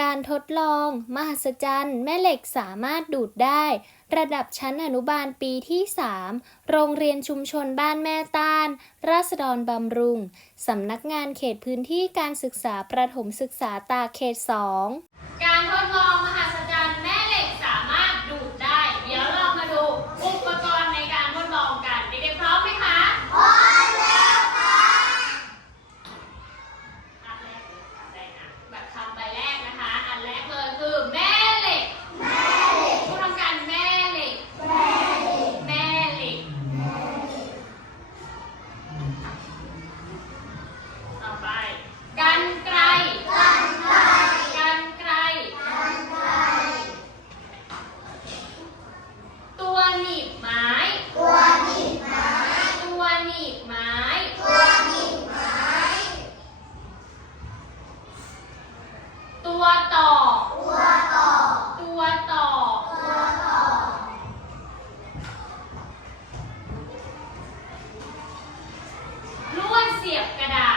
การทดลอง มหัศจรรย์ แม่เหล็กสามารถดูดได้ ระดับชั้นอนุบาลปีที่ 3 โรงเรียนชุมชนบ้านแม่ตาน ราษฎรบำรุง สำนักงานเขตพื้นที่การศึกษาประถมศึกษาตาเขต 2 การทดลองมหัศ kadang-kadang.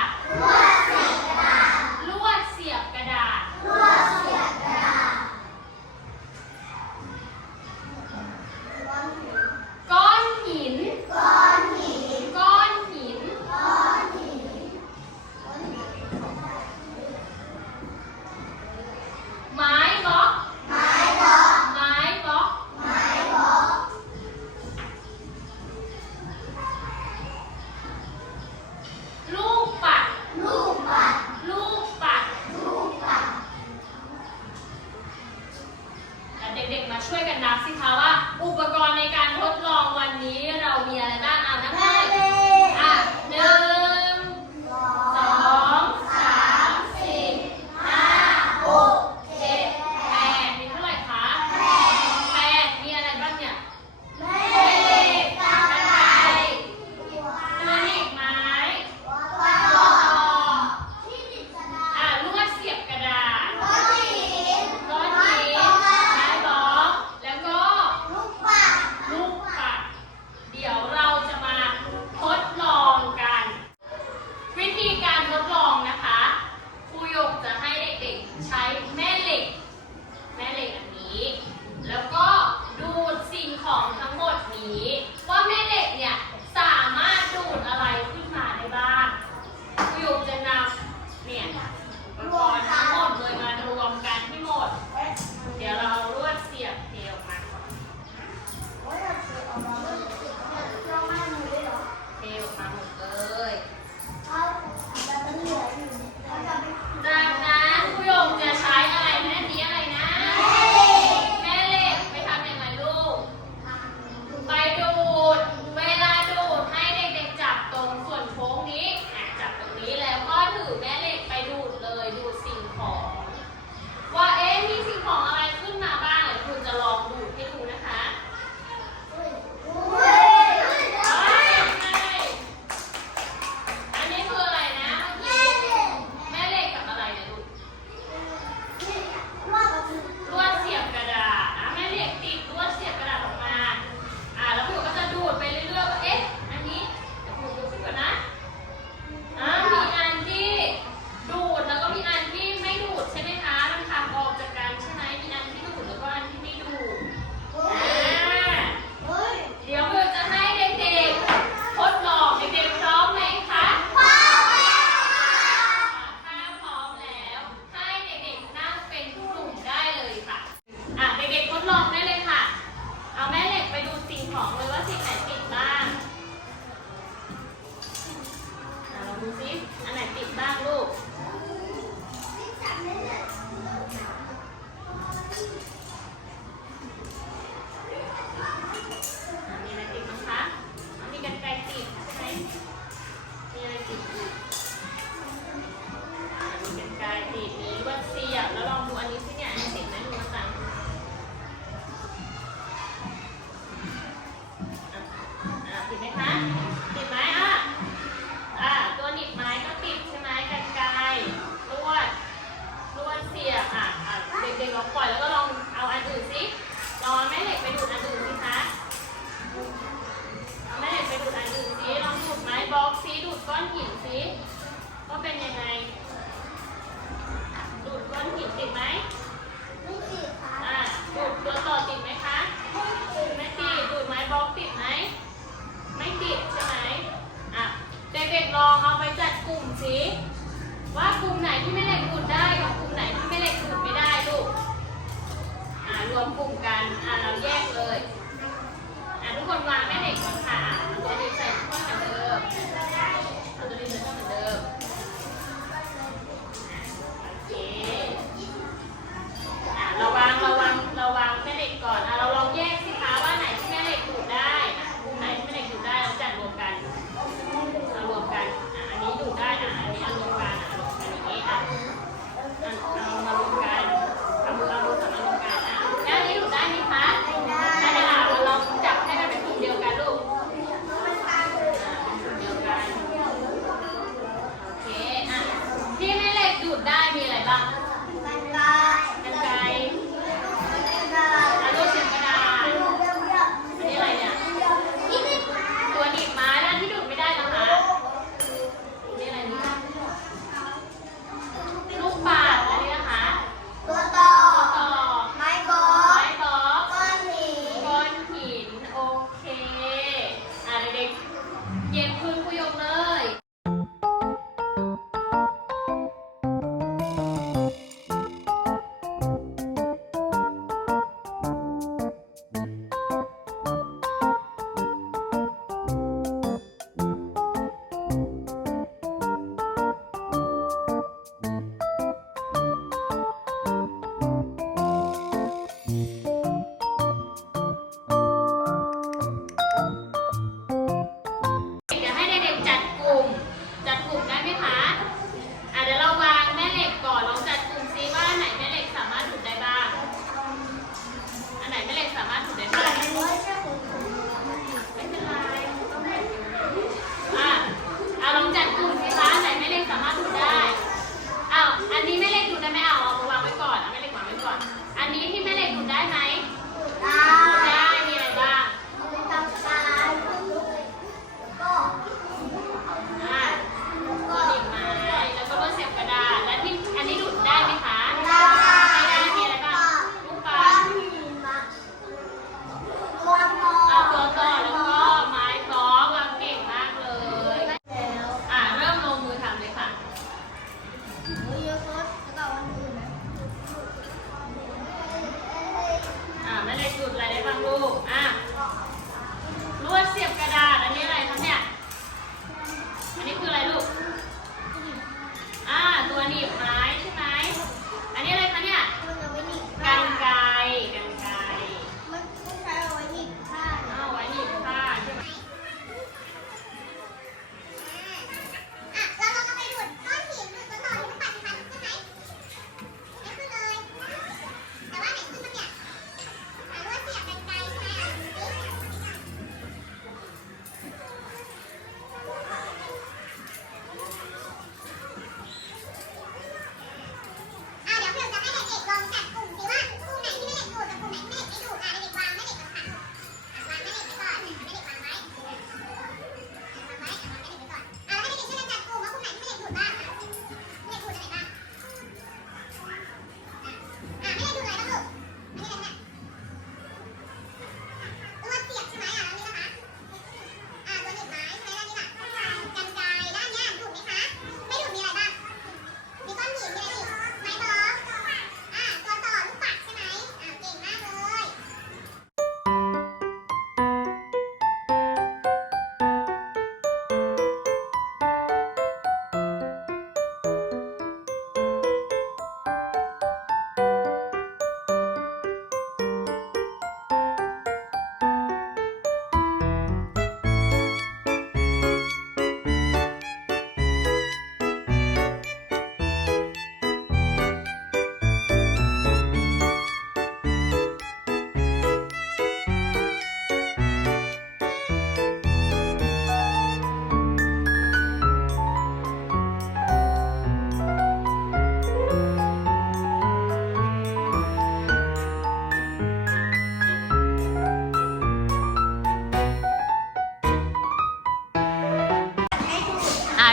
รวมกลุ่มกันอะเราแยกเลยอะทุกคนวางแม่เหล็กก่อนค่ะจะดีใส่ช่วยกันเดิม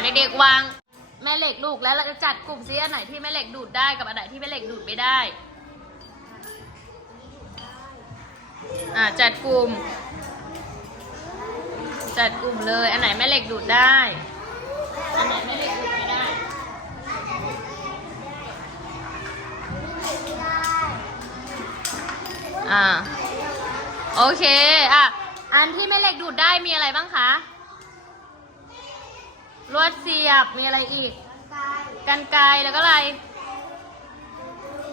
เด็กๆวางแม่เหล็กลูกแล้วเราจะจัดกลุ่มซิอันไหนที่แม่เหล็กดูดได้กับอันไหนที่แม่เหล็กดูดไม่ได้อ่าจัดกลุ่ม จัดกลุ่มเลย อันไหนแม่เหล็กดูดได้ อันไหนแม่เหล็กดูดไได้ อ่า โอเค อะ อันที่แม่เหล็กดูดได้มีอะไรบ้างคะ ลวดเสียบมีอะไรอีก กันไกรแล้วก็อะไร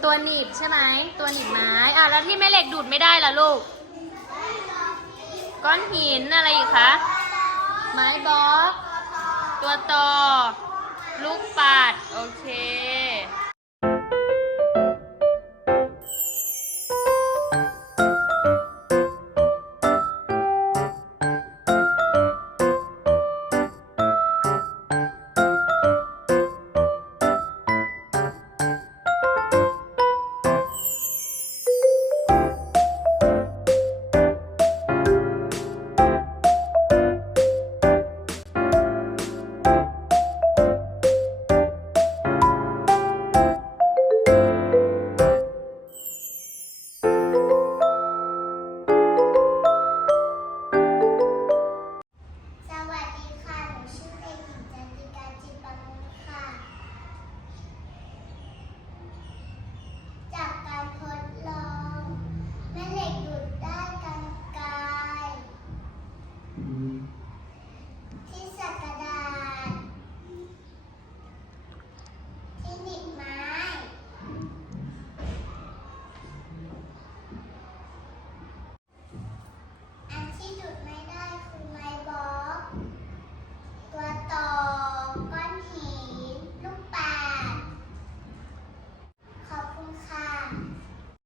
ตัวหนีบใช่ไหมตัวหนีบไม้อะแล้วที่แม่เหล็กดูดไม่ได้ล่ะลูก ก้อนหินอะไรอีกคะไม้บล็อกตัวต่อ ลูกปัด โอเค